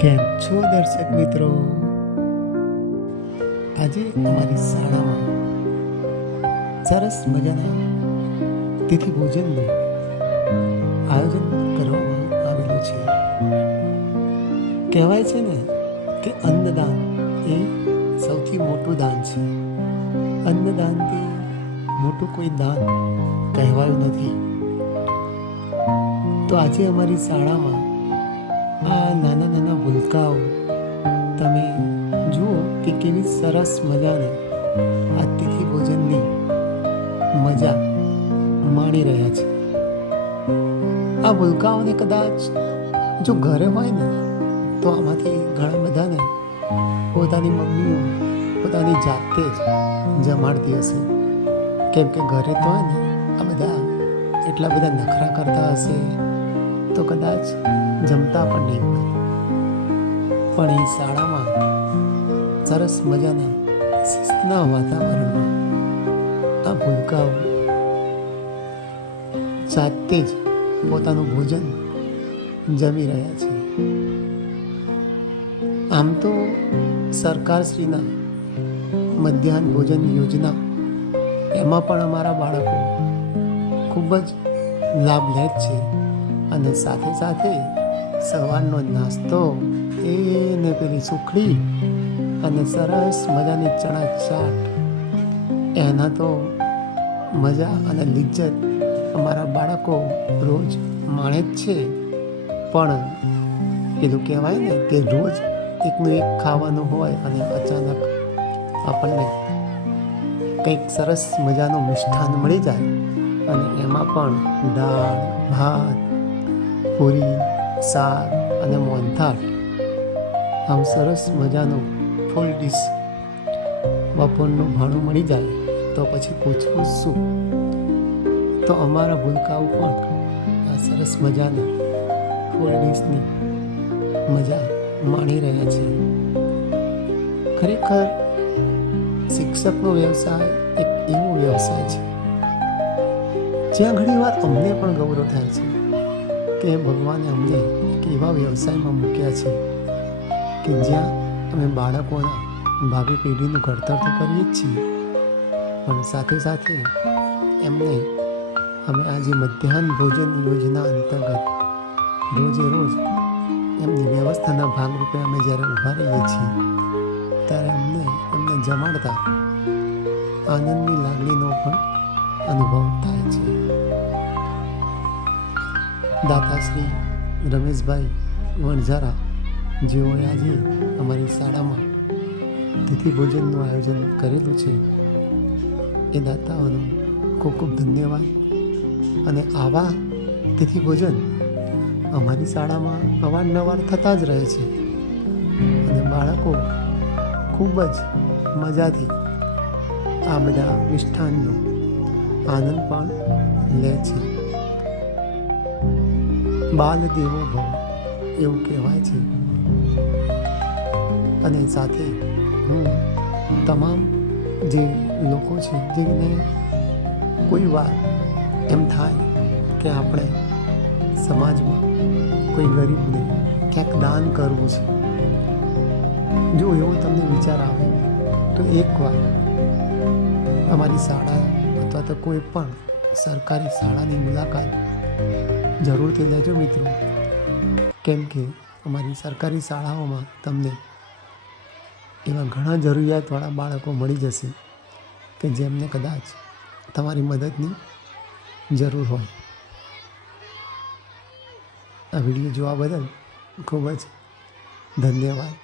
કેમ છો દર્શક મિત્રો? આજે અમારી શાળામાં સરસ મજાના તિથિ ભોજનનું આયોજન કરવામાં આવેલું છે. કહેવાય છે ને કે અન્નદાન એ સૌથી મોટું દાન છે. અન્નદાનથી મોટું કોઈ દાન કહેવાયું નથી. તો આજે અમારી શાળામાં આ નાના નાના ભૂલકાઓ તમે જુઓ કે કેવી સરસ મજાની આ તિથિ ભોજનની મજા માણી રહ્યા છે. આ ભૂલકાઓને કદાચ જો ઘરે હોય ને તો આમાંથી ઘણા બધાને પોતાની મમ્મીઓ પોતાની જાતે જ જમાડતી હશે, કેમ કે ઘરે તો હોય ને આ બધા એટલા બધા નખરા કરતા હશે તો કદાચ જમતા પણ નહીં હોય. પણ એ શાળામાં સરસ મજાના શિસ્તના વાતાવરણમાં આ ભૂલકાઓ જાતે જ પોતાનું ભોજન જમી રહ્યા છે. આમ તો સરકારશ્રીના મધ્યાહન ભોજન યોજના એમાં પણ અમારા બાળકો ખૂબ જ લાભ લે છે. અને સાથે સાથે સવારનો નાસ્તો એને પેલી સુખડી અને સરસ મજાની ચણા ચાટ એના તો મજા અને લિજ્જત અમારા બાળકો રોજ માણે જ છે. પણ પેલું કહેવાય ને કે રોજ એકનું એક ખાવાનું હોય અને અચાનક આપણને કંઈક સરસ મજાનું મિષ્ઠાન મળી જાય અને એમાં પણ દાળ ભાત પૂરી શાક અને મોહનથાળ આમ સરસ મજાનું ફૂલ ડીશ બપોરનું ભાણું મળી જાય તો પછી પૂછવું શું. તો અમારા ભૂલકાઓ પણ આ સરસ મજાના ફૂલ ડીશની મજા માણી રહ્યા છે. ખરેખર શિક્ષકનો વ્યવસાય એક એવો વ્યવસાય છે જ્યાં ઘણીવાર અમને પણ ગૌરવ થાય છે કે ભગવાને અમને એક એવા વ્યવસાયમાં મૂક્યા છે કે જ્યાં અમે બાળકોના ભાવિ પેઢીનું ઘડતર તો કરીએ જ છીએ, પણ સાથે સાથે એમને અમે આજે મધ્યાહન ભોજન યોજના અંતર્ગત રોજે રોજ એમની વ્યવસ્થાના ભાગરૂપે અમે જ્યારે ઊભા રહીએ છીએ ત્યારે એમને જમાડતા આનંદની લાગણીનો પણ અનુભવ થાય છે. દાતાશ્રી રમેશભાઈ વણઝારા જેઓએ આજે અમારી શાળામાં તિથિ ભોજનનું આયોજન કરેલું છે એ દાતાઓનો ખૂબ ખૂબ ધન્યવાદ. અને આવા તિથિ ભોજન અમારી શાળામાં અવારનવાર થતા જ રહે છે અને બાળકો ખૂબ જ મજાથી આ બધા મિષ્ઠાનનો આનંદ પણ લે છે. બાલ દેવો ભવ એવું કહેવાય છે. અને સાથે હું તમામ જે લોકો છે જેને કોઈ વાર એમ થાય કે આપણે સમાજમાં કોઈ ગરીબને ક્યાંક દાન કરવું છે, જો એવો તમને વિચાર આવે તો એકવાર અમારી શાળા અથવા તો કોઈ પણ સરકારી શાળાની મુલાકાત જરૂરથી લેજો મિત્રો, કેમ કે અમારી સરકારી શાળાઓમાં તમને એવા ઘણા જરૂરિયાતવાળા બાળકો મળી જશે કે જેમને કદાચ તમારી મદદની જરૂર હોય. આ વિડીયો જોવા બદલ ખૂબ જ ધન્યવાદ.